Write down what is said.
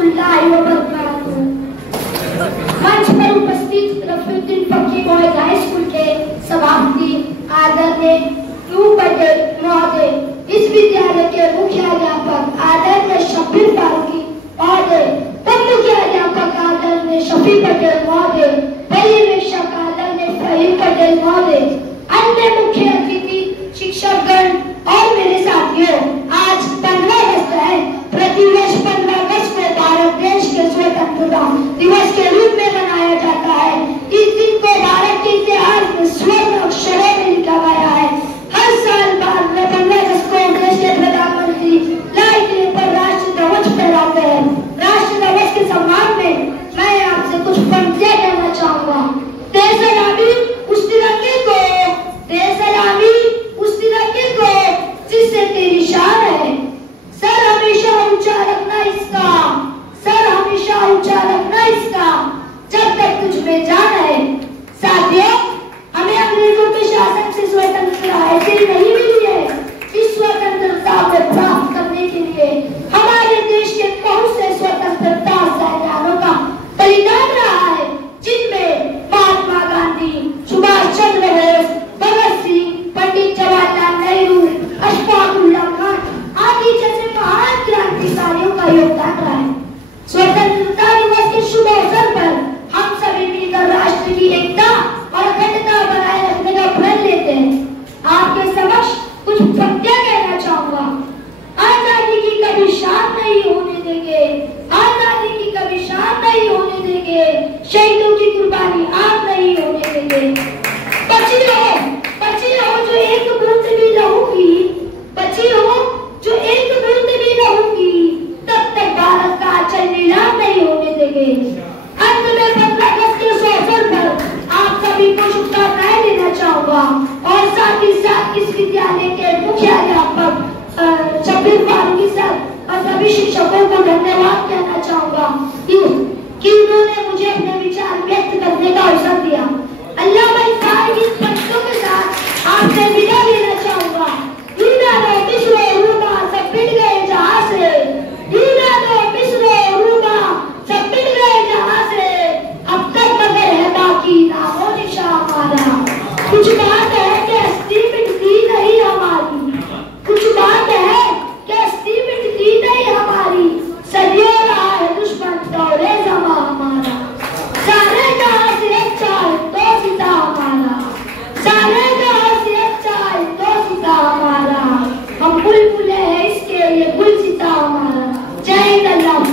रहमतुल्लाहि व बरकातुहू। मंच पर उपस्थित रफीउद्दीन फकीर बॉयज हाई स्कूल के सभापति आदरणीय यू पटेल महोदय, इस विद्यालय के मुख्य अध्यापक आदरणीय शब्बीर फारूकी महोदय, तब मुख्य अध्यापक आदरणीय शफी पटेल महोदय, पर्यवेक्षक आदरणीय फहीम पटेल महोदय, अन्य मुख्य अतिथि, शिक्षकगण और मेरे साथियों, आज 15 अगस्त है। प्रतिवर्ष 15 अगस्त को भारत देश के स्वतंत्रता दिवस के रूप में मनाया जाता है। इस दिन को भारत के इतिहास में स्वर्ण अक्षरों में लिखा गया है। हर साल 15 अगस्त को देश के प्रधानमंत्री लाल किले पर राष्ट्रीय ध्वज फहराते हैं। राष्ट्रीय ध्वज के सम्मान में मैं आपसे कुछ पंक्तियां कहना चाहूंगा। देश सलामी उस तिरंगे को, देश सलामी उस तिरंगे को जिससे तेरी शान है। सर हमेशा ऊंचा रखना इसका, सर हमेशा ऊंचा रखना इसका, जब तक तुझ में जान है। साथियों, हमें अंग्रेजों के शासन से स्वतंत्रता ऐसे ही नहीं मिली है। इस स्वतंत्रता को प्राप्त करने के लिए हमारे देश के बहुत से स्वतंत्रता सेनानियों का बलिदान रहा है, जिनमें महात्मा गांधी, सुभाष चंद्र बोस, भगत सिंह, पंडित जवाहरलाल नेहरू, अशफाक उल्लाह खान आदि जैसे महान क्रांतिकारियों का योगदान रहा है। स्वतंत्रता दिवस के शुभ अवसर पर हम सभी मिलकर राष्ट्र की एकता और अखंडता बनाए रखने का प्रण लेते हैं। आपके समक्ष कुछ पंक्तियां कहना चाहूंगा। आजादी की कभी शान नहीं होने देंगे, आजादी की कभी शान नहीं होने देंगे, शहीदों की कुर्बानी आप नहीं होने देंगे। बची रहो जो एक बूंद भी लहू की, बची रहो जो एक बूंद भी लहू की, तब तक भारत का आंचल नीलाम नहीं होने देंगे। अंत में 15 अगस्त के अवसर पर आप सभी को शुभकामनाएं देना चाहूंगा और साथ ही साथ इस विद्यालय के मुख्य अध्यापक शब्बीर फारूकी सर और सभी शिक्षकों को धन्यवाद कहना चाहूंगा कि उन्होंने मुझे अपने विचार व्यक्त करने का अवसर दिया। अल्लाह भाई की पंक्तियों के साथ आपसे विदा लेना चाहूंगा। सब पिट गए जहां से, सब पिट गए जहां से, अब तक मगर है बाकी नामो निशा हमारा। कुछ बात है कि हस्ती मिटती नहीं हमारी, कुछ बात है कि हस्ती मिटती नहीं हमारी, सदियों रहा है दुश्मन दौरे ज़मा हमारा। सारे जहां से अच्छा है तो सीता हमारा, सारे जहां से अच्छा है तो सीता हमारा, हम बुलबुले हैं इसके लिए गुलसिता हमारा। जय हिंद। अल्लाह।